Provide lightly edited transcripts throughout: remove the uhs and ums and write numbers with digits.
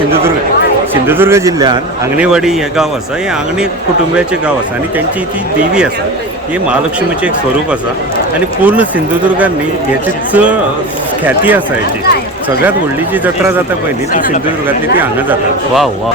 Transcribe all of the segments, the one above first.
सिंधुदुर्ग जिल्ह्यात आंगणेवाडी हे गाव असा, हे आंगणे कुटुंबियाचे गाव असा आणि त्यांची ती देवी असा, हे महालक्ष्मीचे एक स्वरूप असा आणि पूर्ण सिंधुदुर्गांनी याची ख्याती असा याची. सगळ्यात व्हडली जी जत्रा जाता पहिली ती सिंधुदुर्गातली ती हांगा जाता. Wow wow.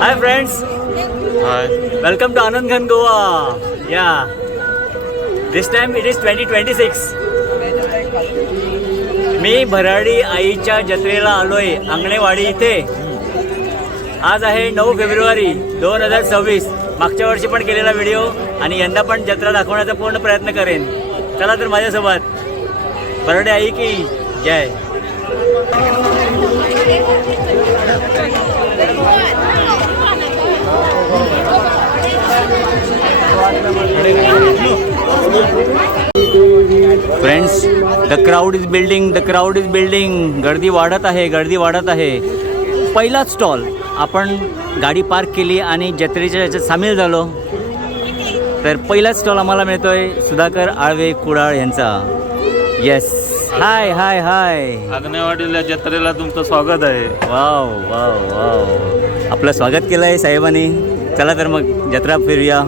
Hi friends. Hi. Welcome to Anandghan Goa. Yeah. This time it is 2026. मी भराडी आईच्या जत्रेला आलोय आंगणेवाडी इथे. आज आहे 9 फेब्रुवारी 2026. मागच्या वर्षी पण केलेला व्हिडिओ आणि यंदा पण जत्रा दाखवण्याचा पूर्ण प्रयत्न करेन. चला तर माझ्यासोबत. भराडी आई की जय. Friends, the crowd is building. गर्दी वाढत आहे. पहिलाच स्टॉल. आपण गाडी पार्क केली आणि जत्रेच्या याच्यात सामील झालो तर पहिलाच स्टॉल आम्हाला मिळतोय सुधाकर आळवे कुडाळ यांचा. येस. हाय हाय हाय. आंगणेवाडीला जत्रेला तुमचं स्वागत आहे. Wow wow wow. आपलं स्वागत केलं आहे साहेबांनी. चला तर मग जत्रा फिरूया.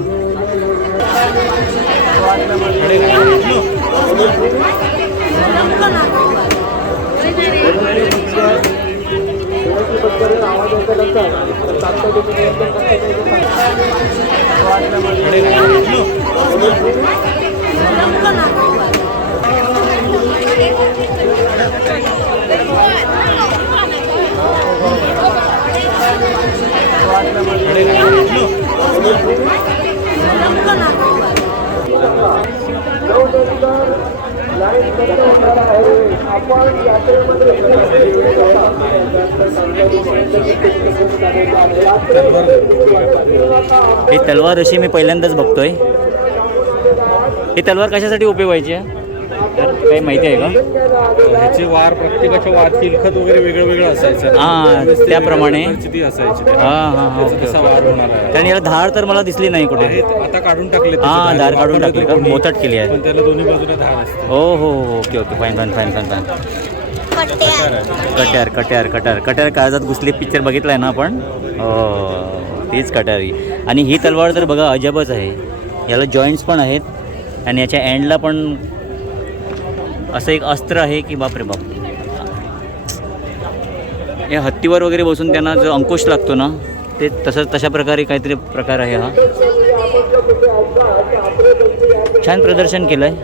ही तलवार अशी मी पहिल्यांदाच बघतोय. ही तलवार कशासाठी उपयोगायची आहे? काही माहिती आहे का? ह्याचे वार प्रत्येकाच्या वार चिलखत वगैरे वेगळं असायचं. हां, त्याप्रमाणे ती असायची. हां. कसा वार होणार आहे. त्याने याला धार तर मला दिसली नाही कुठे. आता काढून टाकले. हां, धार काढून टाकली का? मोतट केली आहे. पण त्याला दोन्ही बाजूला धार असते. हो. Okay fine. Katyar Kaljat Ghusali picture बघितलाय ना आपण. तीच कट्यारी. आणि ही तलवार तर बघा अजबच आहे. याला जॉईंट्स पण आहेत आणि याच्या एंडला पण असं एक अस्त्र आहे की बापरे बाप. या हत्तीवर वगैरे बसून त्यांना जो अंकुश लागतो ना ते तशा प्रकारे काहीतरी प्रकार आहे हा. छान प्रदर्शन केलं आहे.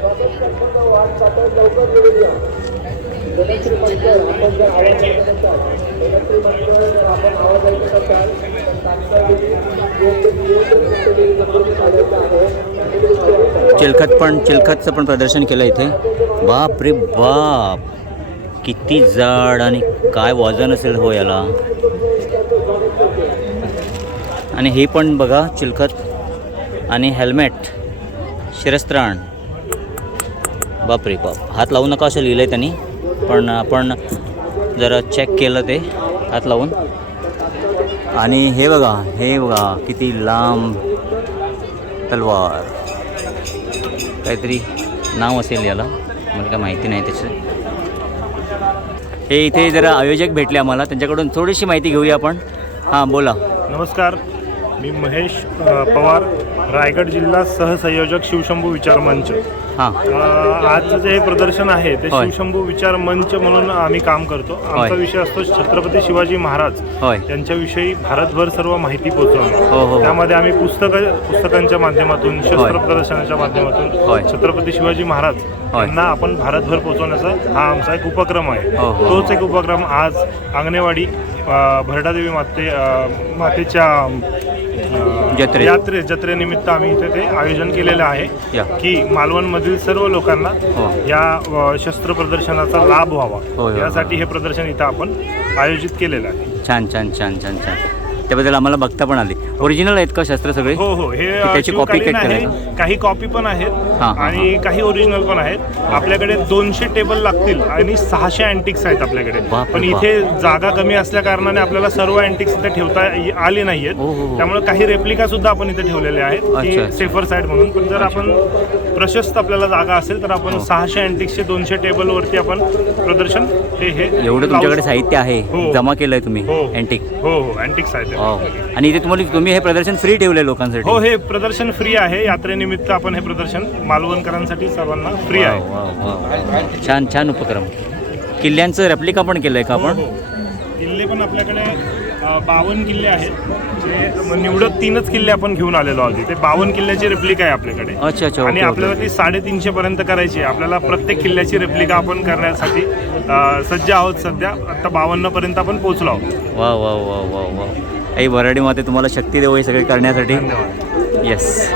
चिलखतचं पण प्रदर्शन केलं इथे. बाप रे बाप, किती जाड आणि काय वजन असेल हो याला. आणि हे पण बघा चिलखत आणि हेल्मेट, शिरस्त्राण. बाप रे बाप. हात लावू नका असं लिहिलं आहे त्यांनी, पण आपण जरा चेक केलं ते हात लावून. आणि हे बघा किती लांब तलवार. काहीतरी नाव असेल याला, मला काय माहिती नाही त्याचं. हे इथे जरा आयोजक भेटले आम्हाला, त्यांच्याकडून थोडीशी माहिती घेऊया आपण. हां बोला. नमस्कार, मी महेश पवार, रायगड जिल्हा सहसंयोजक शिवशंभू विचार मंच. हां. आजचं जे प्रदर्शन आहे ते शिवशंभू विचार मंच म्हणून आम्ही काम करतो. आमचा विषय असतो छत्रपती शिवाजी महाराज यांच्याविषयी भारतभर सर्व माहिती पोहोचवणं. त्यामध्ये आम्ही पुस्तकांच्या माध्यमातून, शस्त्र प्रदर्शनाच्या माध्यमातून छत्रपती शिवाजी महाराज यांना आपण भारतभर पोहोचवण्याचा हा आमचा एक उपक्रम आहे. तोच एक उपक्रम आज अंगणेवाडी भरडादेवी मातेच्या जत्रेनिमित्त आम्ही इथे ते आयोजन केलेलं आहे की मालवणमधील सर्व लोकांना या शस्त्र प्रदर्शनाचा लाभ व्हावा, यासाठी हे प्रदर्शन इथं आपण आयोजित केलेलं आहे. छान. त्याबद्दल आम्हाला बघता पण आली. ओरिजिनल आहेत का शस्त्र सगळे? हो हो, हे त्याची कॉपी शिवकालीन केली आहे. आहे. काही कॉपी पण आहेत हां. आणि काही ओरिजिनल पण आहेत. आपल्याकडे 200 टेबल लागतील आणि 600 अँटिक्स आहेत आपल्याकडे. बापरे पण बाप. इथे जागा कमी असल्या कारणाने आपल्याला सर्व अँटिक्स इथे ठेवता आले नाहीयेत. हो, हो, हो. त्यामुळे काही रेप्लिका सुद्धा आपण इथे ठेवले आहेत अच्छा, की अच्छा. सेफर साईड म्हणून. पण जर आपण प्रशस्त आपल्याला जागा असेल तर आपण 600 अँटिक्सचे 200 टेबल वरती आपण प्रदर्शन हे एवढं लावू तुमच्याकडे शकतो. साहित्य आहे, हो. जमा केलंय तुम्ही हो अँटिक? हो हो, अँटिक्स आहेत. आणि इथे तुम्ही हे प्रदर्शन फ्री ठेवलंय लोकांसाठी? हो, हे प्रदर्शन फ्री आहे. यात्रेनिमित्त आपण हे प्रदर्शन मालवणकरांसाठी सर्वांना फ्री आहे. Wow, wow, wow. छान छान उपक्रम. किल्ल्यांचं रेप्लिका पण केलंय का आपण? हो, हो. किल्ले पण आपल्याकडे 52 किल्ले आहेत. जे निवडक 3च किल्ले आपण घेऊन आलेलो आहोत. ते 52 किल्ल्याची रेप्लिका आहे आपल्याकडे. अच्छा अच्छा. आणि ओके, आपल्याला ओके. ती 350 पर्यंत करायची आहे. आपल्याला प्रत्येक किल्ल्याची रेप्लिका आपण करण्यासाठी सज्ज आहोत. सध्या आता 52 पर्यंत आपण पोहोचलो आहोत. वा वा वा वा वा. आई वराडी माते तुम्हाला शक्ती देऊ हे सगळे करण्यासाठी. धन्यवाद. येस.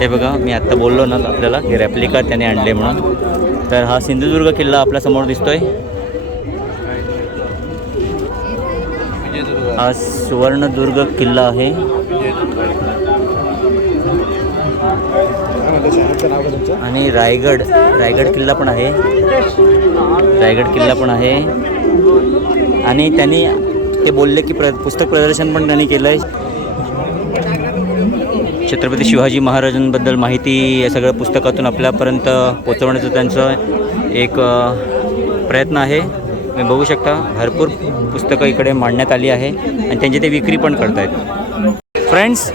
हे बघा, मी आत्ता बोललो ना आपल्याला हे रेप्लिका त्याने आणले म्हणून. तर हा सिंधुदुर्ग किल्ला आपल्यासमोर दिसतोय. हा सुवर्णदुर्ग किल्ला आहे. आणि रायगड किल्ला पण आहे. रायगड किल्ला पण आहे. आणि त्यांनी ते बोलले की पुस्तक प्रदर्शन पण त्यांनी केलं आहे. छत्रपती शिवाजी महाराजांबद्दल माहिती या सगळ्या पुस्तकातून आपल्यापर्यंत पोचवण्याचं त्यांचं एक प्रयत्न आहे. तुम्ही बघू शकता भरपूर पुस्तकं इकडे मांडण्यात आली आहे आणि त्यांची ते विक्री पण करत आहेत. फ्रेंड्स,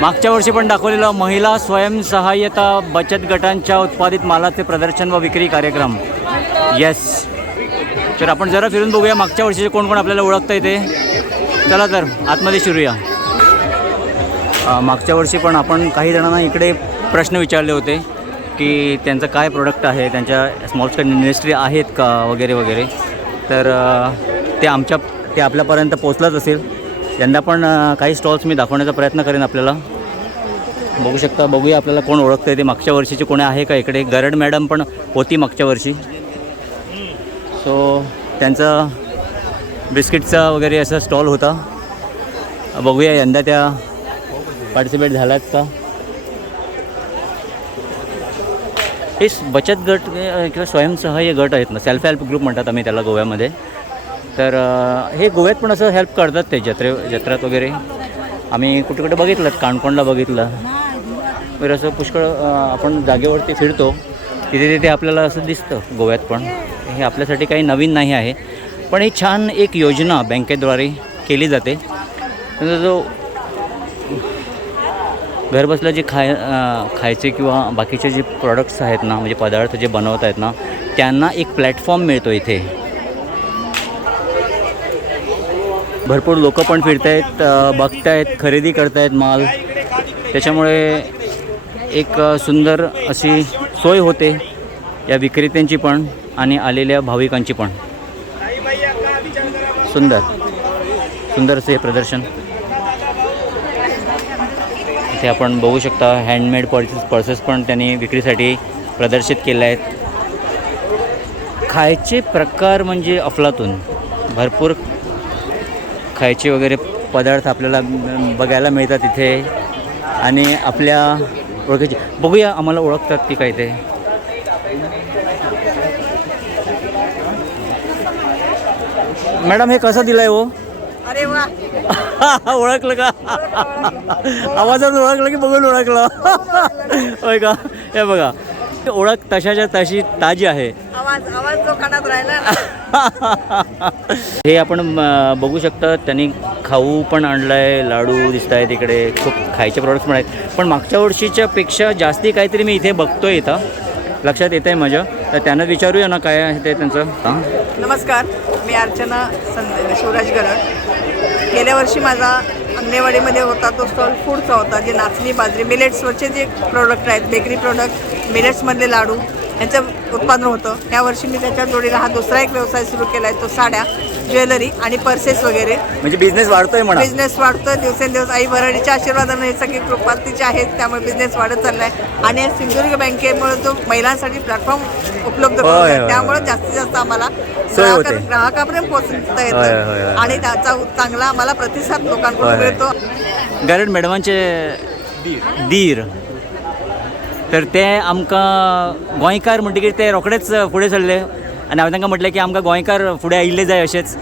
मागच्या वर्षी पण दाखवलेलं महिला स्वयंसहाय्यता बचत गटांच्या उत्पादित मालाचे प्रदर्शन व विक्री कार्यक्रम. येस. तर आपण जरा फिरून बघूया मागच्या वर्षीचे कोण कोण आपल्याला ओळखता येते. चला तर आतमध्ये शिरूया. मागच्या वर्षी पण आपण काही जणांना इकडे प्रश्न विचारले होते की त्यांचं काय प्रोडक्ट आहे, त्यांच्या स्मॉल स्केल इंडस्ट्री आहेत का वगैरे वगैरे. तर ते आपल्यापर्यंत पोचलंच असेल. यंदा पण काही स्टॉल्स मी दाखवण्याचा प्रयत्न करेन आपल्याला. बघू शकता. बघूया आपल्याला कोण ओळखतं ते. मागच्या वर्षीचे कोणी आहे का इकडे. गरड मॅडम पण होती मागच्या वर्षी. सो त्यांचा बिस्किटचा वगैरे असा स्टॉल होता. बघूया यंदा त्या पार्टिसिपेट झाल्यात का. हे बचत गट किंवा स्वयंसहाय्य गट आहेत ना, सेल्फ हेल्प ग्रुप म्हणतात आम्ही त्याला गोव्यामध्ये. तर हे गोव्यात पण असं हेल्प करतात ते जत्रेत वगैरे. आम्ही कुठे कुठे बघितलं, काणकोणला बघितलं वगैरे. असं पुष्कळ आपण जागेवरती फिरतो तिथे तिथे आपल्याला असं दिसतं गोव्यात पण. हे आपल्यासाठी काही नवीन नाही आहे, पण ही छान एक योजना बँकेद्वारे केली जाते. त्याचा जो घरबसल्या जे खायचे किंवा बाकीचे जे प्रॉडक्ट्स आहेत ना, म्हणजे पदार्थ जे बनवत आहेत ना, त्यांना एक प्लॅटफॉर्म मिळतो इथे. भरपूर लोक पण फिरत आहेत, बघत आहेत, खरेदी करत आहेत माल. त्याच्यामुळे एक सुंदर अशी सोय होते या विक्रेत्यांची पण आणि आलेल्या भाविकांची पण. सुंदर असे हे प्रदर्शन. इथे आपण बघू शकता हँडमेड पर्सेस पण त्यांनी विक्रीसाठी प्रदर्शित केले आहेत. खायचे प्रकार म्हणजे अफलातून. भरपूर खायचे वगैरे पदार्थ आपल्याला बघायला मिळतात इथे. आणि आपल्या ओळखीचे बघूया, आम्हाला ओळखतात की काय ते. मॅडम हे कसं दिलं आहे हो? अरे वा. ओळखलं का? आवाजात ओळखलं की बघून ओळखलं? होय का? हे बघा, ओळख तशाच्या तशी ताजी आहे. आवाज जो कानात राहिला. हे आपण बघू शकता त्यांनी खाऊ पण आणलाय, लाडू दिसत आहेत इकडे, खूप खायचे प्रॉडक्ट्स पण आहेत. पण मागच्या वर्षीच्या पेक्षा जास्ती काहीतरी मी इथे बघतोय इथं, लक्षात येत आहे माझ्या. तर त्यांना विचारूया ना काय आहे ते त्यांचं. हां, नमस्कार, मी अर्चना शिवराज गरड. गेल्या वर्षी माझा अंगणेवाडीमध्ये होता तो स्टॉल फूडचा होता, जे नाचणी, बाजरी, मिलेट्सवरचे जे प्रोडक्ट आहेत, बेकरी प्रोडक्ट, मिलेट्समधले लाडू, यांचं उत्पादन होतं. यावर्षी मी त्याच्या जोडीला हा दुसरा एक व्यवसाय सुरू केला आहे, तो साड्या, ज्वेलरी आणि पर्सेस वगैरे. म्हणजे बिझनेस वाढतोय म्हणा. बिझनेस वाढतोय दिवसेंदिवस. आई भराडीच्या आशीर्वादाने हे सगळी कृपा तिची आहेत, त्यामुळे बिझनेस वाढत चाललाय. आणि सिंधुदुर्ग बँकेमुळे जो महिलांसाठी प्लॅटफॉर्म उपलब्ध करून आहे, त्यामुळे जास्तीत जास्त आम्हाला ग्राहकापर्यंत पोहोचता येतं आणि त्याचा चांगला आम्हाला प्रतिसाद लोकांकडून मिळतो. गरड मॅडमांचे दीर तर ते आमकां गोंयकार म्हणटकीर ते रोखडेच फुडें सरले आनी हांवें तांकां म्हटलें की आमकां गोंयकार फुडें आयिल्ले जाय अशेंच.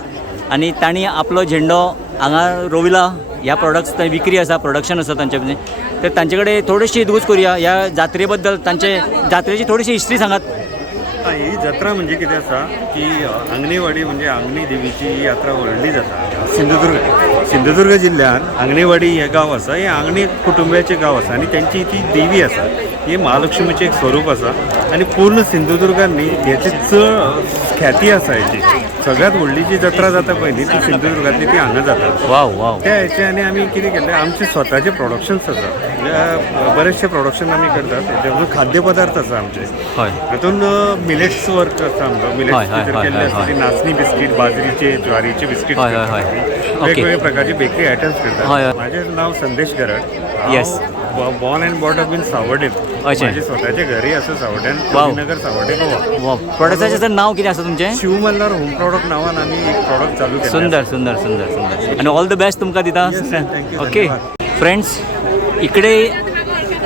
आनी तांणी आपलो झेंडो हांगा रोविला. ह्या प्रोडक्ट्स थंय विक्री आसा, प्रोडक्शन आसा तांचे कडेन. तर तांचे कडेन थोडीशी दूच करुया ह्या जात्रे बद्दल. तांचे जात्रेची थोडीशी हिस्ट्री सांगात. ही जत्रा म्हणजे कितें आसा की आंगणेवाडी म्हणजे आंगणी देवीची ही यात्रा व्हडली जाता सिंधुदुर्ग जिल्ह्यात. आंगणेवाडी हे गांव आसा, हे आंगणे कुटुंबाचें गांव आसा आनी त्यांची ती देवी आसा. ही महालक्ष्मीचें एक स्वरूप आसा आनी पूर्ण सिंधुदुर्गान न्ही हेची चड ख्याती आसा. हेची सगळ्यात व्हडली जी जत्रा जाता पळय न्ही ती सिंधुदुर्गांतली ती हांगा जाता. Wow wow. त्या हेच्यानी आमी कितें केलें, आमचे स्वताचे प्रोडक्शन्स आसा, बरेचशे प्रोडक्शन आमी करतात. हेतून खाद्यपदार्थ आसा आमचे. हय. हातून मिलेट्स वर्क आसा आमचो. मिलेट्स केल्ले आसा, नाचणी बिस्कीट, बाजरीचे, ज्वारीचे बिस्कीट, वेगवेगळे प्रकारचे बेकरी आयटम्स करतात. माझें नाव Sandesh Garad. Yes. Born and bought up in सावड्डें. माझे स्वताचे घरी आसा सावड्ड्यान, नगर सावड्डे गोवा. प्रोडक्टाचें नाव कितें आसा तुमचें? शिव मल्हार होम प्रॉडक्ट नांवान आमी एक प्रॉडक्ट चालू केला. सुंदर सुंदर सुंदर सुंदर. आणि ऑल द बेस्ट तुमकां दिता. ओके फ्रेंड्स, इकडे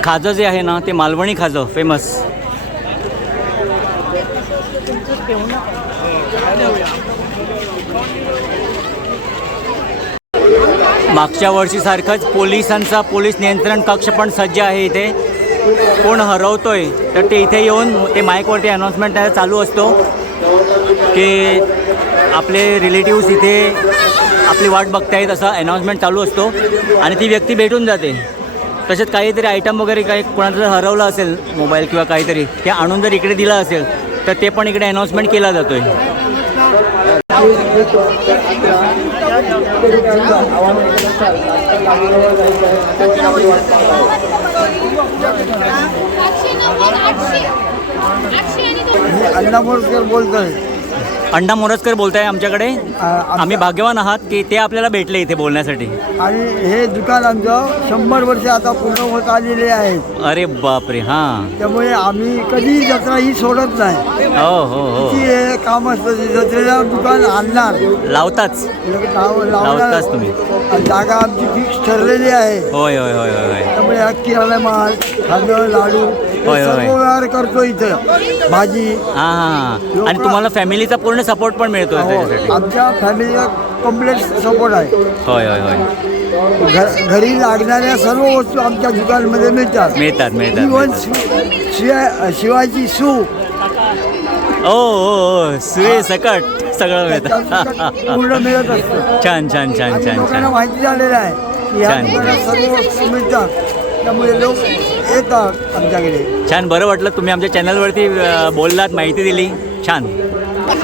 खाजं जे आहे ना ते मालवणी खाजं फेमस. मागच्या वर्षीसारखंच पोलिसांचा पोलीस नियंत्रण कक्ष पण सज्ज आहे इथे. कोण हरवतोय तर ते इथे येऊन ते माईकवरती अनाऊन्समेंट चालू असतो की आपले रिलेटिव्स इथे आपली वाट बघतायत, असा अनाऊन्समेंट चालू असतो आणि ती व्यक्ती भेटून जाते. तसेच काहीतरी आयटम वगैरे काही कोणाचं जर हरवलं असेल मोबाईल किंवा काहीतरी, ते आणून जर इकडे दिलं असेल तर ते पण इकडे अनाऊन्समेंट केला जातो आहे. अण्णा मोरजकर बोलताय आमच्याकडे. आम्ही भाग्यवान आहात की ते आपल्याला भेटले इथे बोलण्यासाठी. आणि हे दुकान आमचं 100 वर्ष आता पूर्ण होत आलेले आहेत. अरे बापरे. हां. त्यामुळे आम्ही कधी जत्रा ही सोडत नाही. हो हो हो. हे काम असतं, जत्रेला दुकान आणणार लावताच तुम्ही. जागा आमची फिक्स ठरलेली आहे. होय होय होय होय. त्यामुळे हा किराणा माल, खाद्य, लाडू सर्व व्यवहार करतो इथं. भाजी. हां हां. आणि तुम्हाला फॅमिलीचा पूर्ण सपोर्ट पण मिळतो त्याच्यासाठी. आमच्या फॅमिलीला कम्प्लीट सपोर्ट आहे. होय होय होय. घरी लागणाऱ्या सर्व वस्तू आमच्या दुकानामध्ये मिळतात. Even Shivaji shoe. ओ हो, सुये सकट सगळं मिळतं. पूर्ण मिळत असतं. छान छान छान छान छान. माहिती झालेलं आहे की या दुकानात सर्व वस्तू मिळतात, त्यामुळे लोक येतात आमच्याकडे. छान, बरं वाटलं तुम्ही आमच्या चॅनलवरती बोललात, माहिती दिली. छान.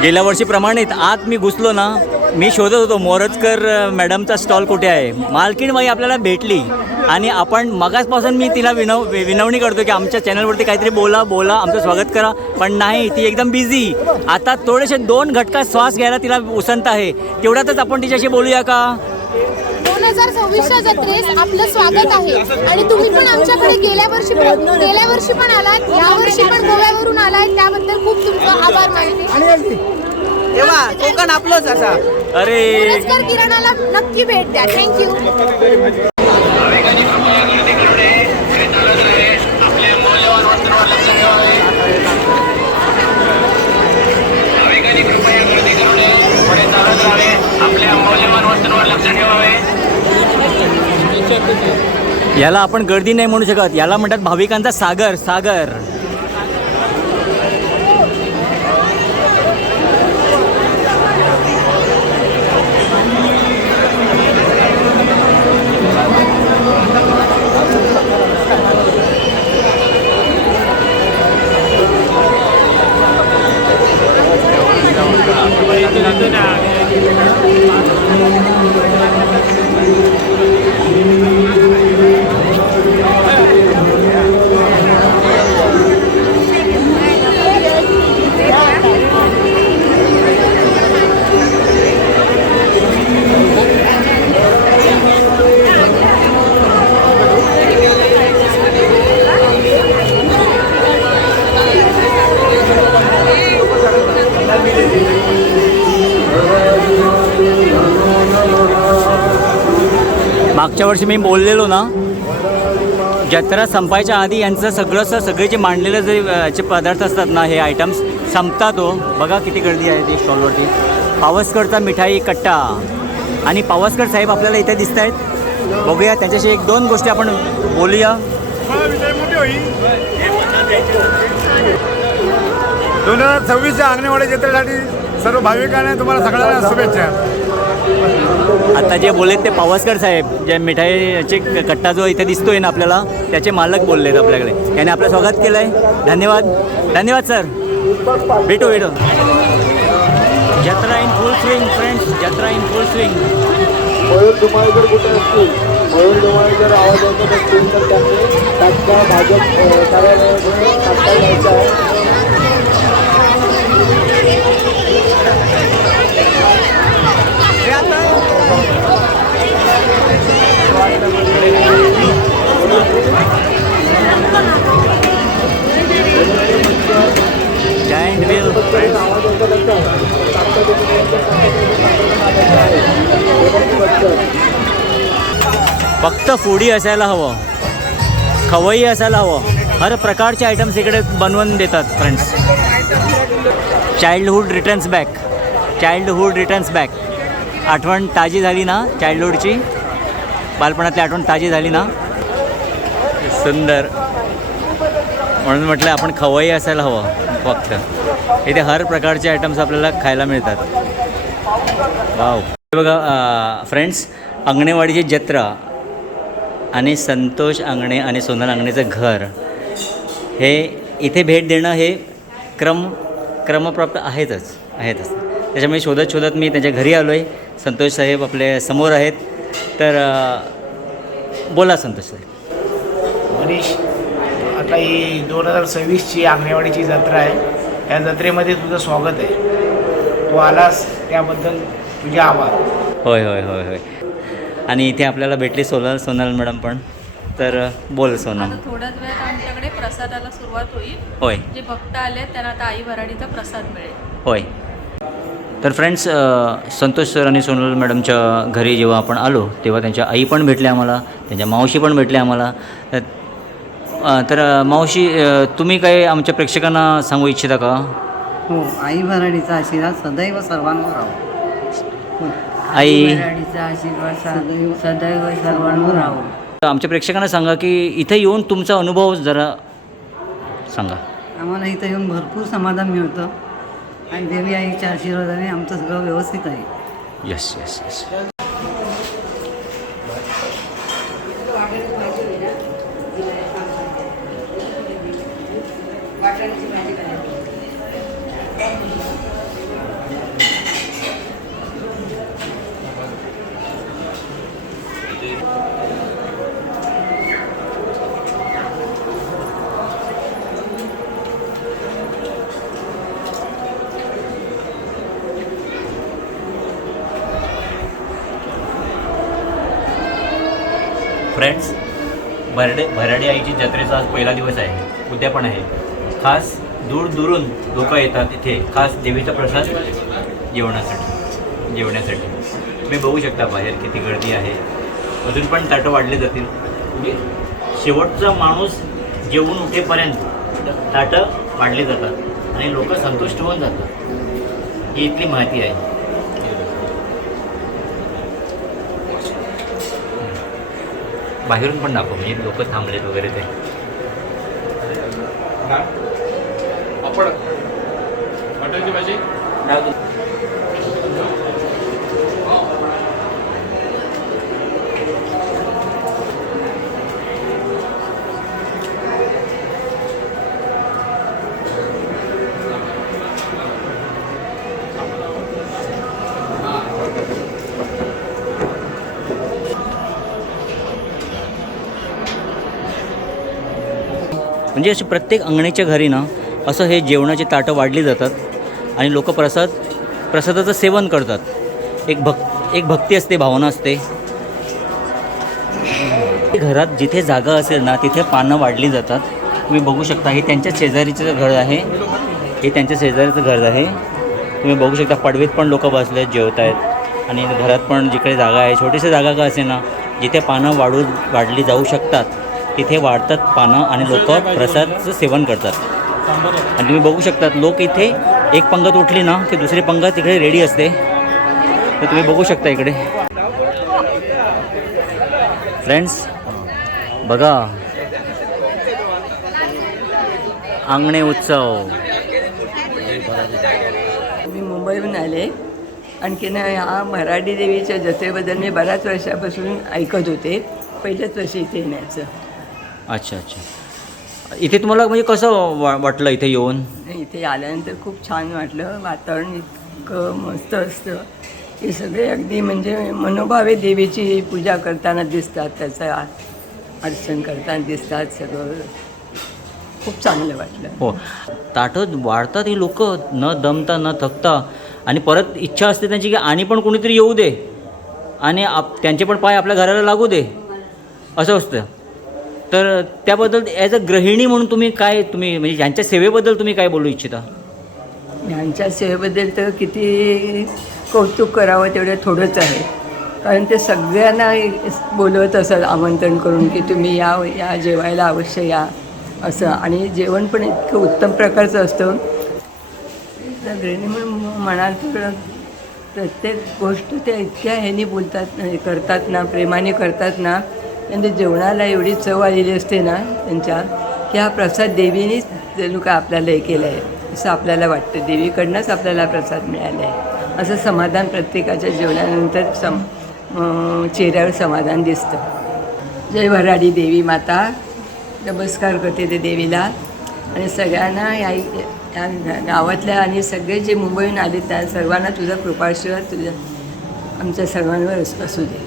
गेल्या वर्षीप्रमाणेच आत मी घुसलो ना, मी शोधत होतो मोरजकर मॅडमचा स्टॉल कुठे आहे. मालकीण बाई आपल्याला भेटली आणि आपण मगासपासून मी तिला विनवणी करतो की आमच्या चॅनलवरती काहीतरी बोला आमचं स्वागत करा, पण नाही, ती एकदम बिझी. आता थोडेसे 2 घटका श्वास घ्यायला तिला उसंत आहे. तेवढ्यातच आपण तिच्याशी बोलूया का? 2026च्या जत्रेस आपलं स्वागत आहे. आणि तुम्ही पण आमच्याकडे गेल्या वर्षी पण आलात, यावर्षी पण गोव्यावरून आलात, त्याबद्दल खूप तुमचा आभार मानते. तेव्हा कोकण आपलंच असा. अरे मोरजकर किराणाला नक्की भेट द्या. थँक्यू. याला आपण गर्दी नाही म्हणू शकत, याला म्हणतात भाविकांचा सागर. मागच्या वर्षी मी बोललेलो ना, जत्रा संपायच्या आधी यांचं सगळे जे मांडलेलं जे पदार्थ असतात ना, हे आयटम्स संपतात हो. बघा किती गर्दी आहे ते स्टॉलवरती. पावसकरचा मिठाई कट्टा आणि पावसकर साहेब आपल्याला इथे दिसत आहेत. बघूया त्यांच्याशी 1-2 गोष्टी आपण बोलूया. 2026च्या अंगणेवाडी जत्रेसाठी सर्व भाविकांना तुम्हाला सगळ्यांना शुभेच्छा. आता जे बोललेत ते पावसकर साहेब, जे मिठाईचे कट्टा जो इथे दिसतोय ना आपल्याला, त्याचे मालक बोललेत आपल्याकडे. त्याने आपलं स्वागत केलं आहे. धन्यवाद सर. भेटू. जत्रा इन फुल स्विंग फ्रेंड्स, जत्रा in full swing. Mayur Dhumale जर कुठे असतील, मयूर धुमाळे जर आवाज ऐकत असतील तर त्यांनी तात्काळ भाजप कार्यालयामध्ये तात्काळ जायचं आहे. जायंट व्हील फक्त फूडी असायला हवं, खवई असायला हवं. हर प्रकारचे आयटम्स इकडे बनवून देतात फ्रेंड्स. Childhood returns back. आठवण ताजी झाली ना चाइल्डहूडची, बालपणातली आठवण ताजी झाली ना. सुंदर. म्हणून म्हटलं आपण खवई असायला हवं. फक्त इथे हर प्रकारचे आयटम्स आपल्याला खायला मिळतात. वाव. बघा फ्रेंड्स, अंगणेवाडीची जत्रा आणि संतोष अंगणे आणि सोनल अंगणेचं घर, हे इथे भेट देणं हे क्रमप्राप्त आहेतच. त्याच्यामुळे शोधत मी त्यांच्या घरी आलो आहे. संतोष साहेब आपले समोर आहेत. तर बोला संतोष साहेब. मनीष, आता ही 2026ची अंगणेवाडीची जत्रा आहे. या जत्रेमध्ये तुझं स्वागत आहे. तू आलास त्याबद्दल तुझे आभार. होय. आणि इथे आपल्याला भेटली सोनल मॅडम पण. तर बोल सोनल. थोड्याच वेळात आमच्याकडे प्रसादाला सुरुवात होईल. होय. जे भक्त आले त्यांना आता आई भराडीचा प्रसाद मिळेल. होय. तर फ्रेंड्स, संतोष सर आणि सोनल मॅडमच्या घरी जेव्हा आपण आलो तेव्हा त्यांच्या आई पण भेटल्या आम्हाला, त्यांच्या मावशी पण भेटल्या आम्हाला. तर मावशी, तुम्ही काय आमच्या प्रेक्षकांना सांगू इच्छिता का? हो, आई भराडीचा आशीर्वाद सदैव सर्वांवर राहो. आई भराडीचा आशीर्वाद सदैव सर्वांवर राहो. आमच्या प्रेक्षकांना सांगा की इथे येऊन तुमचा अनुभव जरा सांगा. आम्हाला इथं येऊन भरपूर समाधान मिळतं आणि देवी आईच्या आशीर्वादाने आमचं सगळं व्यवस्थित आहे. यस. फ्रेंड्स, भराडी आईची जत्रेचा आज पहिला दिवस आहे. उद्या पण आहे. खास दूरदूरून लोक येतात इथे खास देवीचा प्रसाद जेवण्यासाठी. तुम्ही बघू शकता बाहेर किती गर्दी आहे. अजून पण ताटं वाढले जातील. म्हणजे शेवटचा माणूस जेवून उठेपर्यंत ताटं वाढले जातात आणि लोक संतुष्ट होऊन जातात. ही इथली माहिती आहे. बाहेरून पण दाखव, म्हणजे लोक थांबलेत वगैरे ते. मटणाची भाजी म्हणजे अशी प्रत्येक अंगणीच्या घरी ना असं हे जेवणाची ताटं वाढली जातात आणि लोक प्रसादाचं सेवन करतात. एक भक्ती असते, भावना असते. घरात जिथे जागा असेल ना तिथे पानं वाढली जातात. तुम्ही बघू शकता, हे त्यांच्या शेजारीचं घर आहे. तुम्ही बघू शकता पडवीत पण लोक बसले आहेत, जेवत आहेत. आणि घरात पण जिकडे जागा आहे, छोटीशी जागा का असे ना जिथे पानं वाढली जाऊ शकतात तिथे वाढतात पानं आणि लोक प्रसादचं सेवन करतात. आणि तुम्ही बघू शकतात लोक इथे एक पंगत उठली ना की दुसरी पंगत इकडे रेडी असते. तर तुम्ही बघू शकता इकडे फ्रेंड्स बघा अंगणे उत्सव. मी मुंबईहून आले. आणखीन ह्या मराठी देवीच्या जत्रेबद्दल मी बऱ्याच वर्षापासून ऐकत होते. पहिल्याच वर्षी इथे येण्याचं. अच्छा अच्छा. इथे तुम्हाला म्हणजे कसं वाटलं इथे येऊन? इथे आल्यानंतर खूप छान वाटलं. वातावरण इतकं मस्त असतं की सगळे अगदी म्हणजे मनोभावे देवीची पूजा करताना दिसतात, त्याचं अर्चन करताना दिसतात. सगळं खूप चांगलं वाटलं. हो, ताटत वाढतात ही लोक न दमता न थकता. आणि परत इच्छा असते त्यांची की आणि पण कोणीतरी येऊ दे आणि त्यांचे पण पाय आपल्या घराला लागू दे असं असतं. तर त्याबद्दल ॲज अ गृहिणी म्हणून तुम्ही म्हणजे यांच्या सेवेबद्दल तुम्ही काय बोलू इच्छिता? यांच्या सेवेबद्दल तर किती कौतुक करावं तेवढं थोडंच आहे. कारण ते सगळ्यांना बोलवत असतात आमंत्रण करून की तुम्ही या जेवायला अवश्य या असं. आणि जेवण पण इतकं उत्तम प्रकारचं असतं. गृहिणी म्हणून म्हणाल तर प्रत्येक गोष्ट त्या इतक्या ह्यानी बोलतात करतात ना, प्रेमाने करतात ना. त्यांच्या जेवणाला एवढी चव आलेली असते ना त्यांच्या की हा प्रसाद देवीनेच जणू काय आपल्याला हे केलं आहे असं आपल्याला वाटतं. देवीकडनंच आपल्याला प्रसाद मिळाला आहे असं समाधान प्रत्येकाच्या जेवणानंतर चेहऱ्यावर समाधान दिसतं. जय वऱ्हाडी देवी माता. नमस्कार करते ते देवीला. आणि सगळ्यांना या गावातल्या आणि सगळे जे मुंबईहून आले त्या सर्वांना तुझा कृपाशीर्वाद तुझ्या आमच्या सर्वांवर असू दे.